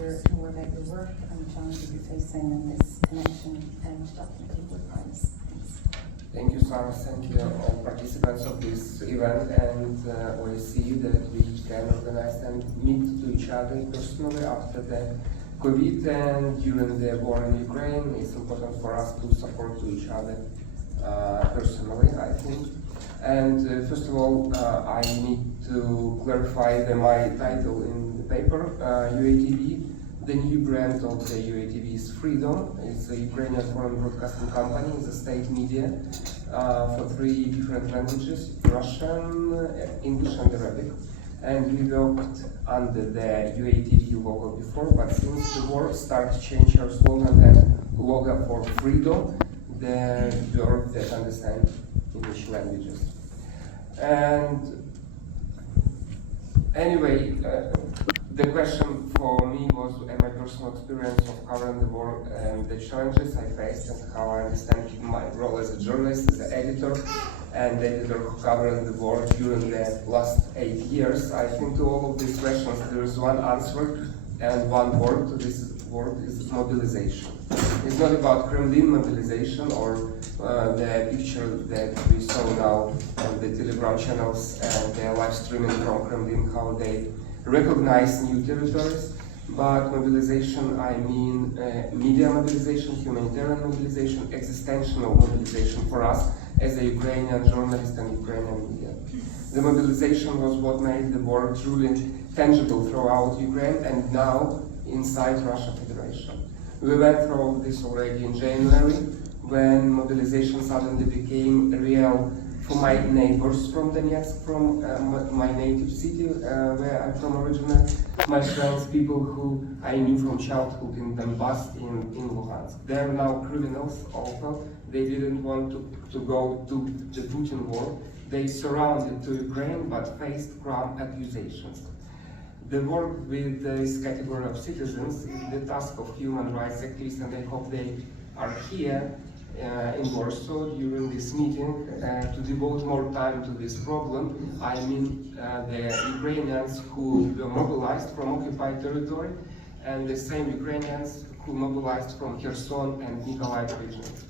hear more about your work and the challenges you're facing in this connection and documenting war crimes. Thanks. Thank you, Sarah. Thank you all participants of this event and OSCE that we can organize and meet to each other personally after the COVID and during the war in Ukraine. It's important for us to support to each other personally, I think. And first of all, I need to clarify that my title in the paper, UATV. The new brand of the UATV is Freedom. It's a Ukrainian foreign broadcasting company. It's a state media for 3 different languages, Russian, English and Arabic. And we worked under the UATV logo before, but since the war started to change our slogan and logo for Freedom, the word that understand English languages. And anyway, the question for me was my personal experience of covering the war and the challenges I faced and how I understand my role as a journalist, as an editor, and editor who covered the war during the last 8 years. I think to all of these questions there is one answer and one word to this word is mobilization. It's not about Kremlin mobilization or the picture that we saw now on the Telegram channels and the live streaming from Kremlin, how they recognize new territories, but mobilization, I mean media mobilization, humanitarian mobilization, existential mobilization for us as a Ukrainian journalist and Ukrainian media. The mobilization was what made the war truly tangible throughout Ukraine and now inside Russia Federation. We went through this already in January when mobilization suddenly became real for my neighbors from Donetsk, from my native city where I'm from originally, my friends, people who I knew from childhood in Donbas, in Luhansk. They're now criminals also. They didn't want to go to the Putin war. They surrounded to Ukraine but faced crime accusations. The work with this category of citizens is the task of human rights activists, and I hope they are here in Warsaw during this meeting to devote more time to this problem. I mean the Ukrainians who were mobilized from occupied territory and the same Ukrainians who mobilized from Kherson and Mykolaiv regions.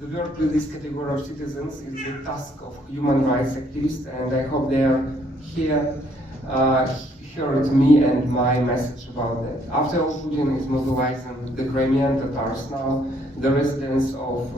The work with this category of citizens is the task of human rights activists, and I hope they are here heard me and my message about that. After all, Putin is mobilizing the Crimean Tatars now, the residents of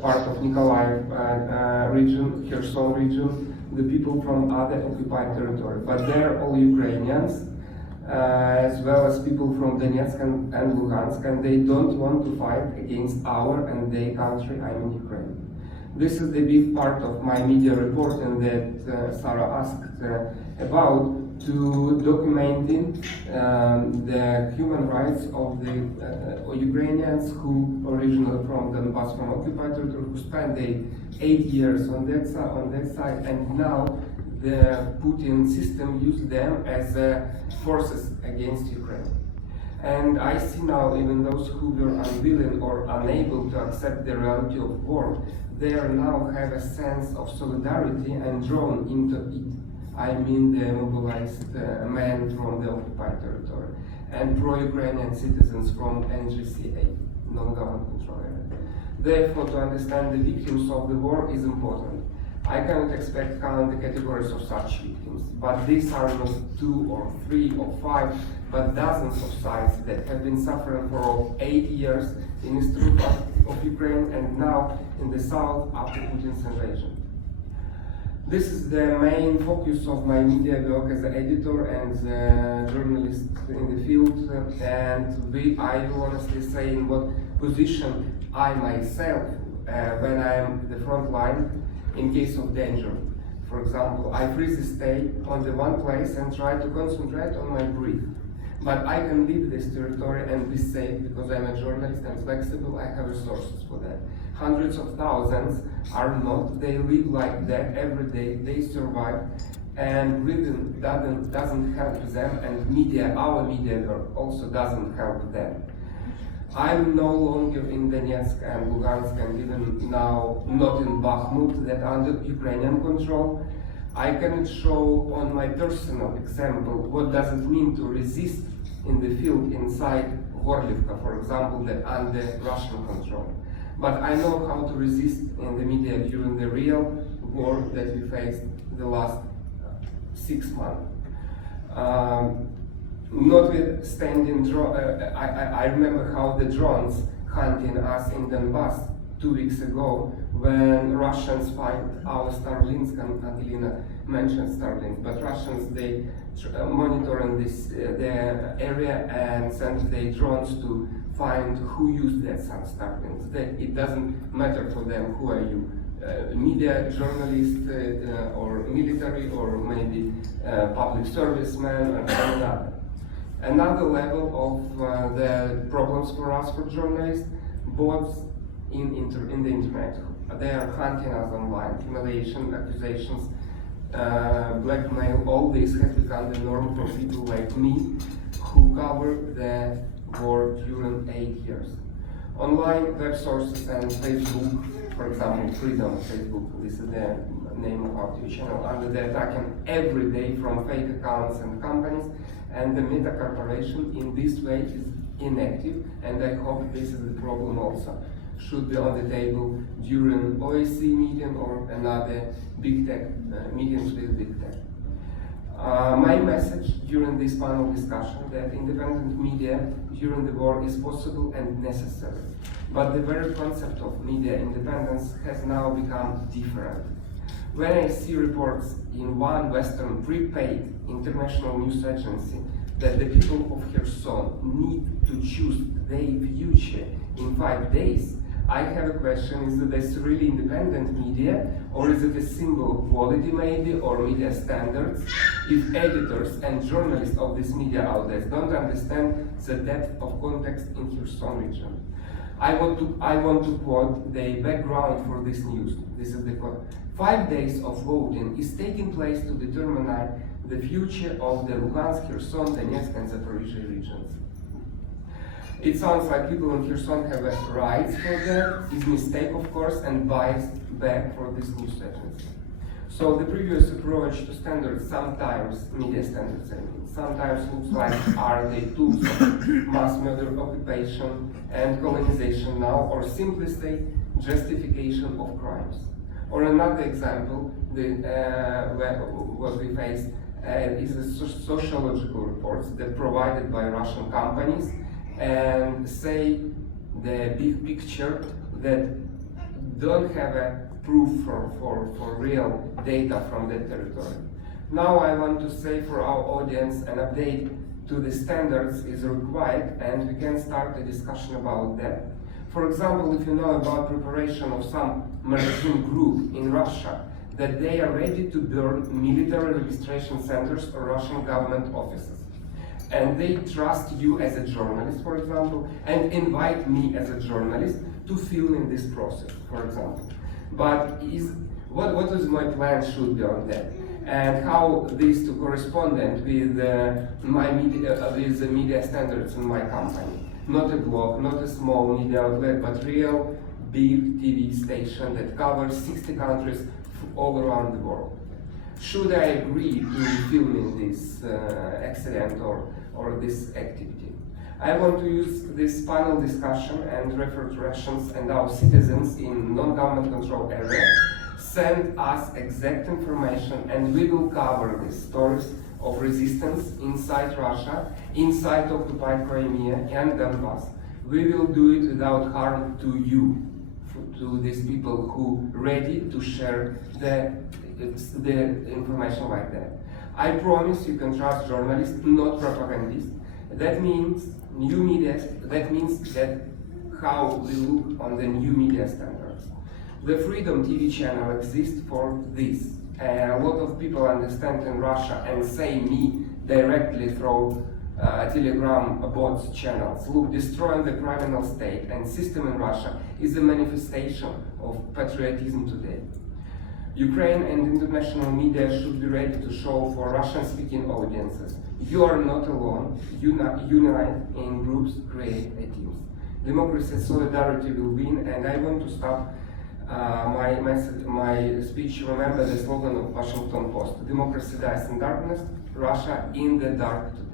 part of Mykolaiv region, Kherson region, the people from other occupied territory. But they're all Ukrainians, as well as people from Donetsk and Luhansk, and they don't want to fight against our and their country, I mean Ukraine. This is the big part of my media reporting that Sarah asked about, to documenting the human rights of the Ukrainians who originally from Donbas, from occupied territory, who spent the 8 years on that side, and now the Putin system used them as forces against Ukraine. And I see now even those who were unwilling or unable to accept the reality of war, they now have a sense of solidarity and drawn into it. I mean the mobilized men from the occupied territory and pro-Ukrainian citizens from NGCA, non-government control area. Therefore, to understand the victims of the war is important. I cannot expect count the categories of such victims, but these are not 2 or 3 or 5, but dozens of sites that have been suffering for 8 years in the eastern part of Ukraine and now in the south after Putin's invasion. This is the main focus of my media work as an editor and journalist in the field, and I will honestly say in what position I myself, when I am the front line in case of danger. For example, I freely stay on the one place and try to concentrate on my breath. But I can leave this territory and be safe because I'm a journalist and flexible, I have resources for that. Hundreds of thousands are not, they live like that every day, they survive, and breathing doesn't help them, and media, our media work also doesn't help them. I'm no longer in Donetsk and Luhansk and even now not in Bakhmut that under Ukrainian control. I cannot show on my personal example what does it mean to resist in the field inside Gorlivka, for example, that under Russian control. But I know how to resist in the media during the real war that we faced the last 6 months. Notwithstanding, I remember how the drones hunting us in Donbas 2 weeks ago when Russians find our Starlinks, and Angelina mentioned Starlinks, but Russians, they monitoring their area and send their drones to find who used that Starlinks. It doesn't matter for them who are you, media journalist or military or maybe public serviceman or another. Another level of the problems for us, for journalists, bots in the internet. They are hunting us online, humiliation, accusations, blackmail. All this has become the norm for people like me who cover the war during 8 years. Online web sources and Facebook, for example, Freedom Facebook, this is the name of our TV channel, under the attack every day from fake accounts and companies, and the Meta Corporation in this way is inactive, and I hope this is the problem also should be on the table during OSCE meeting or another big tech meetings with big tech. My message during this panel discussion that independent media during the war is possible and necessary, but the very concept of media independence has now become different. When I see reports in one Western prepaid international news agency that the people of Kherson need to choose their future in 5 days, I have a question: is this really independent media, or is it a symbol of quality maybe, or media standards? If editors and journalists of this media outlets don't understand the depth of context in Kherson region. I want to quote the background for this news. This is the quote. 5 days of voting is taking place to determine the future of the Luhansk, Kherson, Donetsk and Zaporizhzhia regions. It sounds like people in Kherson have a rights for that. It's a mistake, of course, and biased back for this news agency. So the previous approach to standards, sometimes media standards, sometimes looks like are they tools of mass murder, occupation and colonization now, or simply state justification of crimes. Or another example, what we face is the sociological reports that provided by Russian companies and say the big picture that don't have a proof for real data from that territory. Now I want to say for our audience an update to the standards is required, and we can start a discussion about that. For example, if you know about preparation of some maritime group in Russia, that they are ready to burn military registration centers or Russian government offices. And they trust you as a journalist, for example, and invite me as a journalist to film in this process, for example. But what is my plan should be on that? And how this to correspondent with my media, with the media standards in my company. Not a blog, not a small media outlet, but real big TV station that covers 60 countries all around the world. Should I agree to filming this accident or this activity? I want to use this panel discussion and refer to Russians and our citizens in non-government control area. Send us exact information and we will cover the stories of resistance inside Russia, inside occupied Crimea and Donbas. We will do it without harm to you, to these people who are ready to share the information like that. I promise you can trust journalists, not propagandists. That means new media, that means that how we look on the new media standards. The Freedom TV channel exists for this. A lot of people understand in Russia and say me directly through Telegram bots channels. Look, destroying the criminal state and system in Russia is a manifestation of patriotism today. Ukraine and international media should be ready to show for Russian-speaking audiences. You are not alone. Unite in groups, create a team. Democracy and solidarity will win, and I want to start my speech. Remember the slogan of Washington Post: democracy dies in darkness, Russia in the dark today.